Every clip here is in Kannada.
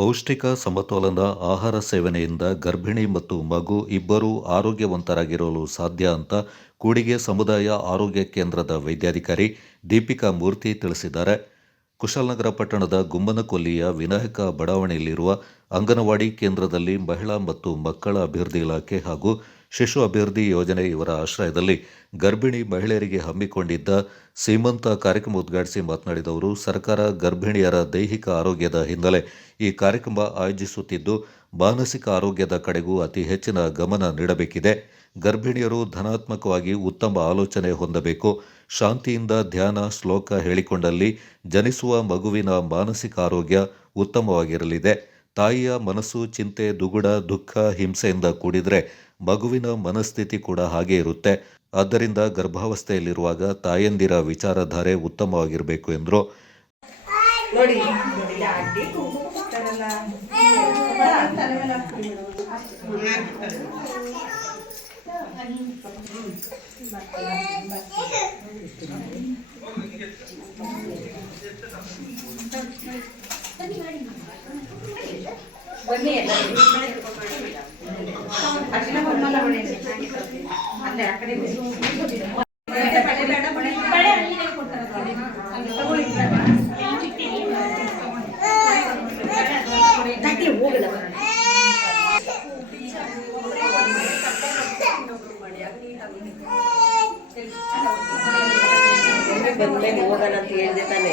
ಪೌಷ್ಟಿಕ ಸಮತೋಲನ ಆಹಾರ ಸೇವನೆಯಿಂದ ಗರ್ಭಿಣಿ ಮತ್ತು ಮಗು ಇಬ್ಬರೂ ಆರೋಗ್ಯವಂತರಾಗಿರಲು ಸಾಧ್ಯ ಅಂತ ಕೂಡಿಗೆ ಸಮುದಾಯ ಆರೋಗ್ಯ ಕೇಂದ್ರದ ವೈದ್ಯಾಧಿಕಾರಿ ದೀಪಿಕಾ ಮೂರ್ತಿ ತಿಳಿಸಿದ್ದಾರೆ. ಕುಶಾಲನಗರ ಪಟ್ಟಣದ ಗುಮ್ಮನಕೊಲ್ಲಿಯ ವಿನಾಯಕ ಬಡಾವಣೆಯಲ್ಲಿರುವ ಅಂಗನವಾಡಿ ಕೇಂದ್ರದಲ್ಲಿ ಮಹಿಳಾ ಮತ್ತು ಮಕ್ಕಳ ಅಭಿವೃದ್ಧಿ ಇಲಾಖೆ ಹಾಗೂ ಶಿಶು ಅಭಿವೃದ್ಧಿ ಯೋಜನೆ ಇವರ ಆಶ್ರಯದಲ್ಲಿ ಗರ್ಭಿಣಿ ಮಹಿಳೆಯರಿಗೆ ಹಮ್ಮಿಕೊಂಡಿದ್ದ ಸೀಮಂತ ಕಾರ್ಯಕ್ರಮ ಉದ್ಘಾಟಿಸಿ ಮಾತನಾಡಿದವರು ಸರ್ಕಾರ ಗರ್ಭಿಣಿಯರ ದೈಹಿಕ ಆರೋಗ್ಯದ ಹಿನ್ನೆಲೆ ಈ ಕಾರ್ಯಕ್ರಮ ಆಯೋಜಿಸುತ್ತಿದ್ದು, ಮಾನಸಿಕ ಆರೋಗ್ಯದ ಕಡೆಗೂ ಅತಿ ಹೆಚ್ಚಿನ ಗಮನ ನೀಡಬೇಕಿದೆ. ಗರ್ಭಿಣಿಯರು ಧನಾತ್ಮಕವಾಗಿ ಉತ್ತಮ ಆಲೋಚನೆ ಹೊಂದಬೇಕು. ಶಾಂತಿಯಿಂದ ಧ್ಯಾನ ಶ್ಲೋಕ ಹೇಳಿಕೊಂಡಲ್ಲಿ ಜನಿಸುವ ಮಗುವಿನ ಮಾನಸಿಕ ಆರೋಗ್ಯ ಉತ್ತಮವಾಗಿರಲಿದೆ. ತಾಯಿಯ ಮನಸ್ಸು, ಚಿಂತೆ, ದುಗುಡ, ದುಃಖ, ಹಿಂಸೆಯಿಂದ ಕೂಡಿದರೆ ಮಗುವಿನ ಮನಸ್ಥಿತಿ ಕೂಡ ಹಾಗೆ ಇರುತ್ತೆ. ಆದ್ದರಿಂದ ಗರ್ಭಾವಸ್ಥೆಯಲ್ಲಿರುವಾಗ ತಾಯಂದಿರ ವಿಚಾರಧಾರೆ ಉತ್ತಮವಾಗಿರಬೇಕು ಎಂದರು. ನೋಡಿ ಹೋಗಲ್ಲ ಅಂತ ಹೇಳಿದೆ ತಾನೆ.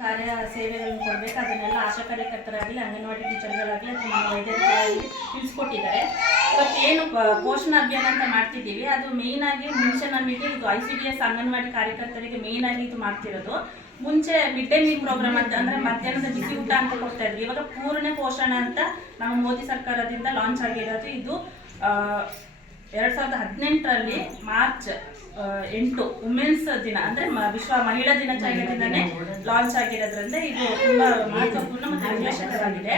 ಕಾರ್ಯ ಸೇವೆಗಳನ್ನು ಕೊಡಬೇಕು. ಅದನ್ನೆಲ್ಲ ಆಶಾ ಕಾರ್ಯಕರ್ತರಾಗಲಿ, ಅಂಗನವಾಡಿ ಟೀಚರ್ಗಳಾಗಲಿ, ಅಥವಾ ವೈದ್ಯರಾಗಲಿ ತಿಳಿಸ್ಕೊಟ್ಟಿದ್ದಾರೆ. ಇವತ್ತು ಏನು ಪೋಷಣ ಅಭಿಯಾನ ಅಂತ ಮಾಡ್ತಿದ್ದೀವಿ. ಅದು ಮೇಯ್ನ್ ಆಗಿ ಮುಂಚೆ ನಮಗೆ ಇದು I C D S anganwadi ಕಾರ್ಯಕರ್ತರಿಗೆ ಮೇಯ್ನ್ ಆಗಿ ಇದು ಮಾಡ್ತಿರೋದು. ಮುಂಚೆ ಮಿಡ್ ಡೇ ಮೀಲ್ ಪ್ರೋಗ್ರಾಮ್ ಅಂತ ಅಂದ್ರೆ ಮಧ್ಯಾಹ್ನದ ಬಿಸಿ ಊಟ ಅಂತ ಕೊಡ್ತಾ ಇದ್ವಿ. ಇವಾಗ ಪೂರ್ಣ ಪೋಷಣ ಅಂತ ನಮ್ಮ ಮೋದಿ ಸರ್ಕಾರದಿಂದ ಲಾಂಚ್ ಆಗಿರೋದು. ಇದು ಎರಡ್ ಸಾವಿರದ ಹದಿನೆಂಟರಲ್ಲಿ ಮಾರ್ಚ್ ಎಂಟು ವುಮೆನ್ಸ್ ದಿನ, ಅಂದ್ರೆ ವಿಶ್ವ ಮಹಿಳಾ ದಿನಾಚರಣೆಯಿಂದನೇ ಲಾಂಚ್ ಆಗಿರೋದ್ರಿಂದ ಇದು ತುಂಬಾ ಮಹತ್ವಪೂರ್ಣ ಮತ್ತು ವಿಶೇಷಕರಾಗಿದೆ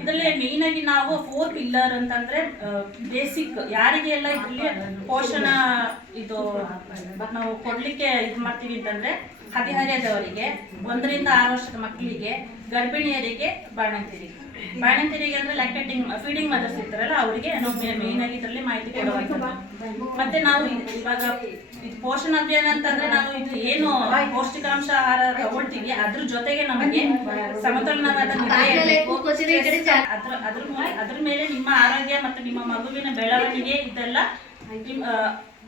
ಇದರಲ್ಲಿ ಮೇನ್ ಆಗಿ ನಾವು ಫೋರ್ ಪಿಲ್ಲರ್ ಅಂತಂದ್ರೆ ಬೇಸಿಕ್ ಯಾರಿಗೆ ಎಲ್ಲ ಇದರಲ್ಲಿ ಪೋಷಣ ಇದು ನಾವು ಕೊಡ್ಲಿಕ್ಕೆ ಇದು ಮಾಡ್ತೀವಿ ಅಂತಂದ್ರೆ ಹದಿಹರೆಯದವರಿಗೆ ಒಂದರಿಂದ ಆರು ವರ್ಷದ ಮಕ್ಕಳಿಗೆ, ಗರ್ಭಿಣಿಯರಿಗೆ ಬಾಣಂತಿರಿ ಬಾಣಂತಿರಿಗೆ ಅಂದ್ರೆ ಲ್ಯಾಕ್ಟೇಟಿಂಗ್ ಫೀಡಿಂಗ್ ಮದರ್ಸ್ ಇರ್ತಾರಲ್ಲ, ಅವರಿಗೆ ಮೇನ್ ಆಗಿ ಇದರಲ್ಲಿ ಮಾಹಿತಿ ಕೊಡುವಂಥದ್ದು ಮತ್ತೆ ನಾವು ಇವಾಗ ಪೋಷಣ ಅಭಿಯಾನ ಅಂತಂದ್ರೆ ನಾವು ಇದು ಏನು ಪೌಷ್ಟಿಕಾಂಶ ಆಹಾರ ತಗೊಳ್ತೀವಿ, ಅದ್ರ ಜೊತೆಗೆ ನಮಗೆ ಸಮತೋಲನವಾದ. ಅದ್ರ ಅದ್ರ ಮೇಲೆ ಅದ್ರ ಮೇಲೆ ನಿಮ್ಮ ಆರೋಗ್ಯ ಮತ್ತು ನಿಮ್ಮ ಮಗುವಿನ ಬೆಳವಣಿಗೆ ಇದೆಲ್ಲ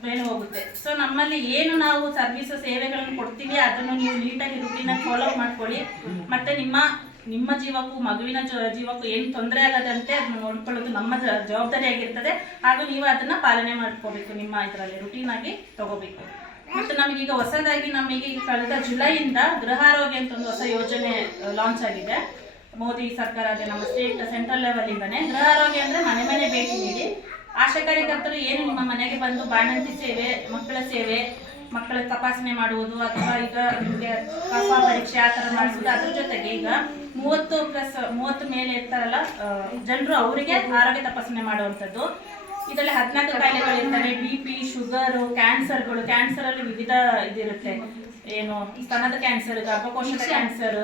ಮೇಲೆ ಹೋಗುತ್ತೆ. ಸೊ ನಮ್ಮಲ್ಲಿ ಏನು ನಾವು ಸರ್ವಿಸ್ ಸೇವೆಗಳನ್ನು ಕೊಡ್ತೀವಿ, ಅದನ್ನು ನೀವು ನೀಟಾಗಿ ರುಟೀನ್ ಫಾಲೋ ಮಾಡ್ಕೊಳ್ಳಿ. ಮತ್ತೆ ನಿಮ್ಮ ನಿಮ್ಮ ಜೀವಕ್ಕೂ, ಮಗುವಿನ ಜೀವಕ್ಕೂ ಏನು ತೊಂದರೆ ಆಗದಂತೆ ಅದನ್ನ ನೋಡ್ಕೊಳ್ಳೋದು ನಮ್ಮ ಜವಾಬ್ದಾರಿ ಆಗಿರ್ತದೆ. ಹಾಗೂ ನೀವು ಅದನ್ನ ಪಾಲನೆ ಮಾಡ್ಕೋಬೇಕು ನಿಮ್ಮ ಇದರಲ್ಲಿ ರುಟೀನ್ ಆಗಿ ತಗೋಬೇಕು. ಮತ್ತೆ ನಮಗೀಗ ಹೊಸದಾಗಿ ನಮಗೆ ಕಳೆದ ಜುಲೈಯಿಂದ ಗೃಹ ಆರೋಗ್ಯ ಅಂತ ಒಂದು ಹೊಸ ಯೋಜನೆ ಲಾಂಚ್ ಆಗಿದೆ. ಮೋದಿ ಸರ್ಕಾರ ನಮ್ಮ ಸ್ಟೇಟ್ ಸೆಂಟ್ರಲ್ ಲೆವೆಲ್ ಇಂದಾನೆ. ಗೃಹ ಆರೋಗ್ಯ ಅಂದ್ರೆ ಮನೆ ಮನೆ ಭೇಟಿ ನೀಡಿ. ಆಶಾ ಕಾರ್ಯಕರ್ತರು ಏನು ನಿಮ್ಮ ಮನೆಗೆ ಬಂದು ಬಾಣಂತಿ ಸೇವೆ ಮಕ್ಕಳ ಸೇವೆ ಮಕ್ಕಳ ತಪಾಸಣೆ ಮಾಡುವುದು ಅಥವಾ ಈಗ ನಿಮಗೆ ಕಫ ಪರೀಕ್ಷೆ ಆ ಥರ ಮಾಡಿಸೋದು ಅದ್ರ ಜೊತೆಗೆ ಈಗ ಮೂವತ್ತು ಪ್ಲಸ್ ಮೂವತ್ತು ಮೇಲೆ ಇರ್ತಾರಲ್ಲ ಜನರು ಅವರಿಗೆ ಆರೋಗ್ಯ ತಪಾಸಣೆ ಮಾಡುವಂಥದ್ದು. ಇದರಲ್ಲಿ ಹದಿನಾಲ್ಕು ಕಾಯಿಲೆಗಳಿರ್ತವೆ ಬಿ ಪಿ ಶುಗರು ಕ್ಯಾನ್ಸರ್ಗಳು ಕ್ಯಾನ್ಸರ್ ಅಲ್ಲಿ ವಿವಿಧ ಇದಿರುತ್ತೆ. ಏನು ಸ್ತನದ ಕ್ಯಾನ್ಸರ್ ಗರ್ಭಕೋಶದ ಕ್ಯಾನ್ಸರ್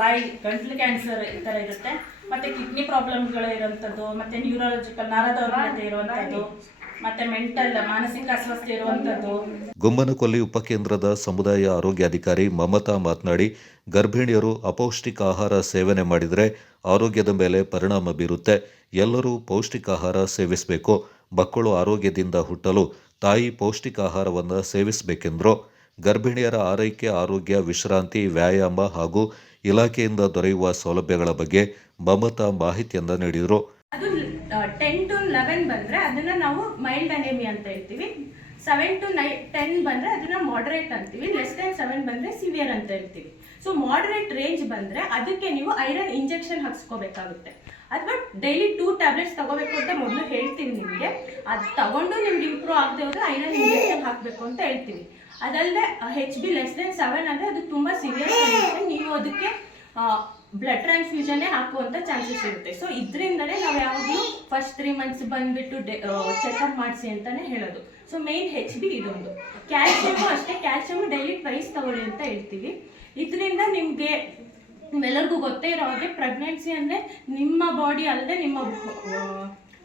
ಬಾಯಿ ಗಂಟ್ಲು ಕ್ಯಾನ್ಸರ್ ಈ ಥರ ಇರುತ್ತೆ. ಮತ್ತೆ ಕಿಡ್ನಿ ಪ್ರಾಬ್ಲಮ್ಗಳು ಇರುವಂಥದ್ದು, ಮತ್ತೆ ನ್ಯೂರಾಲಜಿಕಲ್ ನರದೌರ್ಬಲ್ಯತೆ ಇರುವಂಥದ್ದು, ಮತ್ತೆ ಮೆಂಟಲ್ ಮಾನಸಿಕ ಅಸ್ವಸ್ಥತೆ ಇರುವಂಥದ್ದು. ಗುಮ್ಮನಕೊಲ್ಲಿ ಉಪಕೇಂದ್ರದ ಸಮುದಾಯ ಆರೋಗ್ಯಾಧಿಕಾರಿ ಮಮತಾ ಮಾತನಾಡಿ, ಗರ್ಭಿಣಿಯರು ಅಪೌಷ್ಟಿಕ ಆಹಾರ ಸೇವನೆ ಮಾಡಿದರೆ ಆರೋಗ್ಯದ ಮೇಲೆ ಪರಿಣಾಮ ಬೀರುತ್ತೆ. ಎಲ್ಲರೂ ಪೌಷ್ಟಿಕ ಆಹಾರ ಸೇವಿಸಬೇಕು. ಮಕ್ಕಳು ಆರೋಗ್ಯದಿಂದ ಹುಟ್ಟಲು ತಾಯಿ ಪೌಷ್ಟಿಕ ಆಹಾರವನ್ನು ಸೇವಿಸಬೇಕೆಂದರು. ಗರ್ಭಿಣಿಯರ ಆರೈಕೆ, ಆರೋಗ್ಯ, ವಿಶ್ರಾಂತಿ, ವ್ಯಾಯಾಮ ಹಾಗೂ ಇಲಾಖೆಯಿಂದ ದೊರೆಯುವ ಸೌಲಭ್ಯಗಳ ಬಗ್ಗೆ ಮಮತಾ ಮಾಹಿತಿಯನ್ನು ನೀಡಿದರು. ಅದು ಟೆನ್ ಟು ಲೆವೆನ್ ಬಂದ್ರೆ ಅದನ್ನ ನಾವು ಮೈಲ್ಡ್ ಅನೇಮಿ ಅಂತ ಹೇಳ್ತೀವಿ. ಸೆವೆನ್ ಟು ನೈ ಟೆನ್ ಬಂದರೆ ಅದನ್ನ ಮಾಡರೇಟ್ ಅಂತೀವಿ. ಲೆಸ್ ದೆನ್ ಸೆವೆನ್ ಬಂದರೆ ಸಿವಿಯರ್ ಅಂತ ಹೇಳ್ತೀವಿ. ಸೊ ಮಾಡರೇಟ್ ರೇಂಜ್ ಬಂದರೆ ಅದಕ್ಕೆ ನೀವು ಐರನ್ ಇಂಜೆಕ್ಷನ್ ಹಾಕ್ಸ್ಕೋಬೇಕಾಗುತ್ತೆ. ಅಥವಾ ಡೈಲಿ ಟೂ ಟ್ಯಾಬ್ಲೆಟ್ಸ್ ತಗೋಬೇಕು ಅಂತ ಮೊದಲು ಹೇಳ್ತೀವಿ ನಿಮಗೆ. ಅದು ತಗೊಂಡು ನಿಮ್ಗೆ ಇಂಪ್ರೂವ್ ಆಗದೆ ಹೋದ್ರೆ ಐರನ್ ಇಂಜೆಕ್ಷನ್ ಹಾಕಬೇಕು ಅಂತ ಹೇಳ್ತೀವಿ ಅದಲ್ಲದೆ H B less than seven ಅಂದರೆ ಅದು ತುಂಬ ಸಿವಿಯರ್ ನೀವು ಅದಕ್ಕೆ ಬ್ಲಡ್ ಟ್ರಾನ್ಸ್ಫ್ಯೂಷನ್ನೇ ಹಾಕುವಂತ ಚಾನ್ಸಸ್ ಇರುತ್ತೆ. ಸೊ ಇದ್ರಿಂದಲೇ ನಾವು ಯಾವಾಗಲೂ ಫಸ್ಟ್ ತ್ರೀ ಮಂತ್ಸ್ ಬಂದ್ಬಿಟ್ಟು ಚೆಕಪ್ ಮಾಡಿಸಿ ಅಂತಾನೆ ಹೇಳೋದು. ಸೊ ಮೇನ್ ಹೆಚ್ ಬಿ ಇದೊಂದು. ಕ್ಯಾಲ್ಸಿಯಮು ಅಷ್ಟೇ ಕ್ಯಾಲ್ಸಿಯಮು ಡೈಲಿ ಟ್ವೈಸ್ ತಗೊಳ್ಳಿ ಅಂತ ಹೇಳ್ತೀವಿ. ಇದರಿಂದ ನಿಮಗೆ, ನಿಮ್ಮೆಲ್ಲರಿಗೂ ಗೊತ್ತೇ ಇರೋ ಹಾಗೆ ಪ್ರೆಗ್ನೆನ್ಸಿ ಅಂದರೆ ನಿಮ್ಮ ಬಾಡಿ ಅಲ್ಲದೆ ನಿಮ್ಮ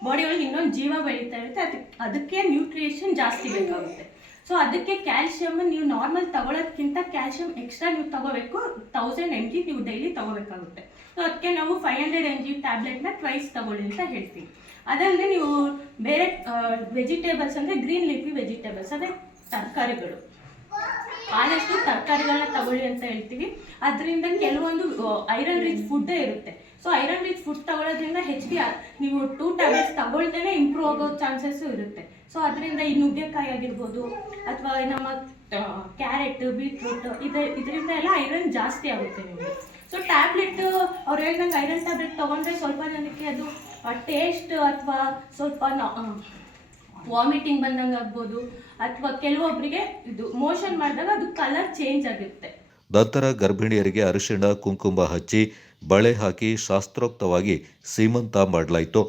ಬಾಡಿ ಇನ್ನೊಂದು ಜೀವ ಬೆಳೀತಾ ಇರುತ್ತೆ. ಅದಕ್ಕೆ ಅದಕ್ಕೆ ನ್ಯೂಟ್ರಿಯೇಷನ್ ಜಾಸ್ತಿ ಬೇಕಾಗುತ್ತೆ. ಸೊ ಅದಕ್ಕೆ ಕ್ಯಾಲ್ಶಿಯಮ್ ನೀವು ನಾರ್ಮಲ್ ತಗೊಳ್ಳೋದಕ್ಕಿಂತ ಕ್ಯಾಲ್ಶಿಯಂ ಎಕ್ಸ್ಟ್ರಾ ನೀವು ತಗೋಬೇಕು. ತೌಸಂಡ್ ಎಂ ಜಿ ನೀವು ಡೈಲಿ ತಗೋಬೇಕಾಗುತ್ತೆ. ಸೊ ಅದಕ್ಕೆ ನಾವು ಫೈವ್ ಹಂಡ್ರೆಡ್ ಎಂ ಜಿ ಟ್ಯಾಬ್ಲೆಟ್ನ ಟ್ವೈಸ್ ತಗೊಳ್ಳಿ ಅಂತ ಹೇಳ್ತೀವಿ. ಅದಲ್ಲದೆ ನೀವು ಬೇರೆ ವೆಜಿಟೇಬಲ್ಸ್ ಅಂದರೆ ಗ್ರೀನ್ ಲೀಫಿ ವೆಜಿಟೇಬಲ್ಸ್ ಅಂದರೆ ತರಕಾರಿಗಳು. ಆದಷ್ಟು ತರಕಾರಿಗಳನ್ನ ತಗೊಳ್ಳಿ ಅಂತ ಹೇಳ್ತೀವಿ. ಅದರಿಂದ ಕೆಲವೊಂದು ಐರನ್ ರಿಚ್ ಫುಡ್ಡೇ ಇರುತ್ತೆ. ಸೊ ಐರನ್ ರಿಚ್ ಫುಡ್ ತಗೊಳ್ಳೋದ್ರಿಂದ ಹೆಚ್ಚಿಗೆ ನೀವು ಟೂ ಟ್ಯಾಬ್ಲೆಟ್ಸ್ ತಗೊಳ್ತೇನೆ ಇಂಪ್ರೂವ್ ಆಗೋ ಚಾನ್ಸಸ್ಸು ಇರುತ್ತೆ. ಸೊ ಅದರಿಂದ ಈ ನುಗ್ಗೆಕಾಯಿ ಆಗಿರ್ಬೋದು ಅಥವಾ ನಮ್ಮ ಕ್ಯಾರೆಟ್ ಬೀಟ್ರೂಟ್ ಇದ, ಇದರಿಂದ ಎಲ್ಲ ಐರನ್ ಜಾಸ್ತಿ ಆಗುತ್ತೆ ನಿಮಗೆ. ಸೊ ಟ್ಯಾಬ್ಲೆಟ್ ಅವ್ರು ಹೇಳ್ದಂಗೆ ಐರನ್ ಟ್ಯಾಬ್ಲೆಟ್ ತೊಗೊಂಡ್ರೆ ಸ್ವಲ್ಪ ಜನಕ್ಕೆ ಅದು ಟೇಸ್ಟ್ ಅಥವಾ ಸ್ವಲ್ಪ ವಾಮಿಟಿಂಗ್ ಬಂದಂಗೆ ಆಗ್ಬೋದು. ಅಥವಾ ಕೆಲವೊಬ್ಬರಿಗೆ ಇದು ಮೋಷನ್ ಮಾಡಿದಾಗ ಅದು ಕಲರ್ ಚೇಂಜ್ ಆಗುತ್ತೆ ನಂತರ ಗರ್ಭಿಣಿಯರಿಗೆ ಅರಿಶಿಣ, ಕುಂಕುಮ ಹಚ್ಚಿ ಬಳೆ ಹಾಕಿ ಶಾಸ್ತ್ರೋಕ್ತವಾಗಿ ಸೀಮಂತ ಮಾಡಲಾಯಿತು.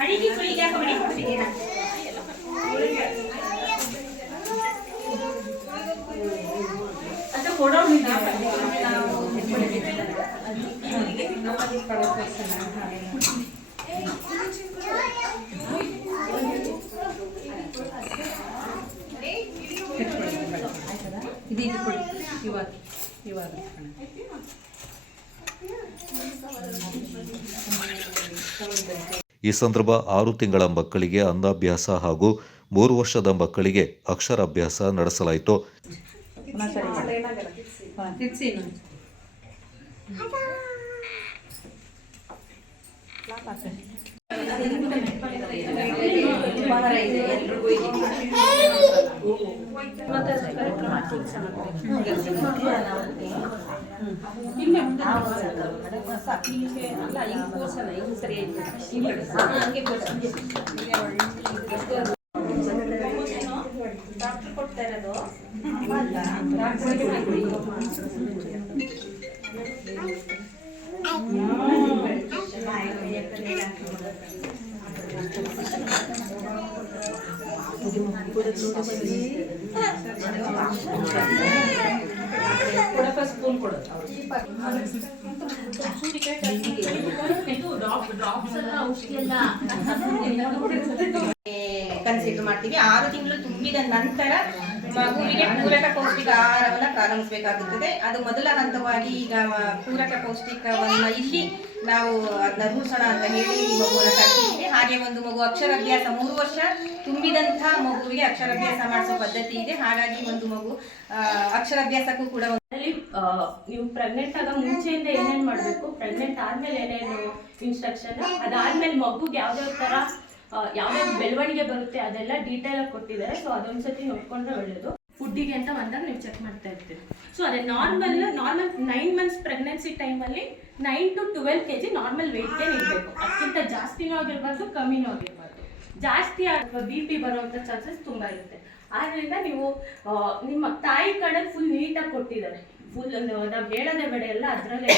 ಅಡಿಗೆ ಕುಳಿಗೆ ಹಾಕೊಬಿಡಿ ಅಂತ ಇದು ಇದು ಕೊಡಿ ಈ ಸಂದರ್ಭ ಆರು ತಿಂಗಳ ಮಕ್ಕಳಿಗೆ ಅಂಧಾಭ್ಯಾಸ ಹಾಗೂ ಮೂರು ವರ್ಷದ ಮಕ್ಕಳಿಗೆ ಅಕ್ಷರಾಭ್ಯಾಸ ನಡೆಸಲಾಯಿತು. ತಿರ್ಸಿ ಇನ್ನೊಂದು ಡಾಕ್ಟರ್ ಕೊಡ್ತಾ ಇರೋದು ಕನ್ಸಿಡರ್ ಮಾಡ್ತೀವಿ. ಆರು ತಿಂಗಳು ತುಂಬಿದ ನಂತರ ಮಗುವಿಗೆ ಪೂರಕ ಪೌಷ್ಟಿಕ ಆಹಾರವನ್ನ ಪ್ರಾರಂಭಿಸಬೇಕಾಗುತ್ತದೆ. ಅದು ಮೊದಲ ಹಂತವಾಗಿ ಈಗ ಪೂರಕ ಪೌಷ್ಟಿಕವನ್ನ ಇಲ್ಲಿ ನಾವು ಅದನ್ನ ಅಂತ ಹೇಳಿ ಈ ಮಗುವನ್ನು ಕಳಿಸಿದ್ದೀವಿ ಹಾಗೆ ಒಂದು ಮಗು ಅಕ್ಷರಾಭ್ಯಾಸ ಮೂರು ವರ್ಷ ತುಂಬಿದಂತಹ ಮಗುವಿಗೆ ಅಕ್ಷರಾಭ್ಯಾಸ ಮಾಡಿಸೋ ಪದ್ಧತಿ ಇದೆ. ಹಾಗಾಗಿ ಒಂದು ಮಗು ಅಕ್ಷರ ಅಕ್ಷರಾಭ್ಯಾಸಕ್ಕೂ ಕೂಡ ನೀವು ಪ್ರೆಗ್ನೆಂಟ್ ಆಗ ಮುಂಚೆಯಿಂದ ಏನೇನು ಮಾಡಬೇಕು? ಪ್ರೆಗ್ನೆಂಟ್ ಆದ್ಮೇಲೆ ಏನೇನು ಇನ್ಸ್ಟ್ರಕ್ಷನ್ ಅದಾದ್ಮೇಲೆ ಮಗುಗೆ ಯಾವ್ದಾವ್ ತರ ಯಾವ್ಯಾವ ಬೆಳವಣಿಗೆ ಬರುತ್ತೆ ಅದೆಲ್ಲ ಡೀಟೇಲ್ ಆಗಿ ಕೊಟ್ಟಿದ್ದಾರೆ. ಸೊ ಅದೊಂದ್ಸತಿ ನೋಡ್ಕೊಂಡ್ರೆ ಒಳ್ಳೇದು. ಫುಡ್ಡಿಗೆ ಅಂತ ಬಂದಾಗ ನೀವು ಚೆಕ್ ಮಾಡ್ತಾ ಇರ್ತೀರಿ. ಸೊ ಅದೇ normal normal nine months pregnancy ಟೈಮಲ್ಲಿ nine to twelve K G normal ವೆಯ್ಟ್ಗೆ ನಿಲ್ಬೇಕು ಅದಕ್ಕಿಂತ ಜಾಸ್ತಿನೂ ಆಗಿರ್ಬಾರ್ದು ಕಮ್ಮಿನೂ ಆಗಿರ್ಬಾರ್ದು ಜಾಸ್ತಿ ಬಿ ಪಿ ಬರುವಂಥ ಚಾನ್ಸಸ್ ತುಂಬ ಇರುತ್ತೆ. ಆದ್ರಿಂದ ನೀವು ನಿಮ್ಮ ತಾಯಿ ಕಡೆ ಫುಲ್ ನೀಟಾಗಿ ಕೊಟ್ಟಿದ್ದಾರೆ. ಫುಲ್ ನಾವು ಹೇಳೋದೇ ಬೇಡ, ಎಲ್ಲ ಅದರಲ್ಲೇ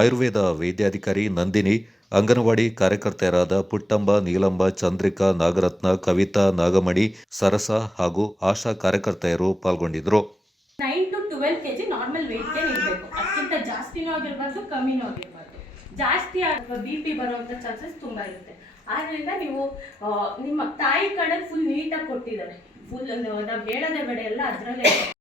ಆಯುರ್ವೇದ ವೈದ್ಯಾಧಿಕಾರಿ ನಂದಿನಿ, ಅಂಗನವಾಡಿ ಕಾರ್ಯಕರ್ತೆಯರಾದ ಪುಟ್ಟಂಬ, ನೀಲಂಬ, ಚಂದ್ರಿಕಾ, ನಾಗರತ್ನ, ಕವಿತಾ, ನಾಗಮಣಿ, ಸರಸ ಹಾಗೂ ಆಶಾ ಕಾರ್ಯಕರ್ತೆಯರು ಪಾಲ್ಗೊಂಡಿದ್ದರು nine to twelve K G normal ವೆಯ್ಟ್ಗೆ ನಿಲ್ಬೇಕು ಅದಕ್ಕಿಂತ ಜಾಸ್ತಿನೂ ಆಗಿರ್ಬಾರ್ದು ಕಮ್ಮಿನೂ ಆಗಿರ್ಬಾರ್ದು ಜಾಸ್ತಿ ಬಿ ಪಿ ಬರುವಂಥ ಚಾನ್ಸಸ್ ತುಂಬ ಇರುತ್ತೆ. ಆದ್ರಿಂದ ನೀವು ನಿಮ್ಮ ತಾಯಿ ಕಡೆ ಫುಲ್ ನೀಟಾಗಿ ಕೊಟ್ಟಿದ್ದಾರೆ. ಫುಲ್ ನಾವು ಹೇಳೋದೇ ಬೇಡ, ಎಲ್ಲ ಅದರಲ್ಲೇ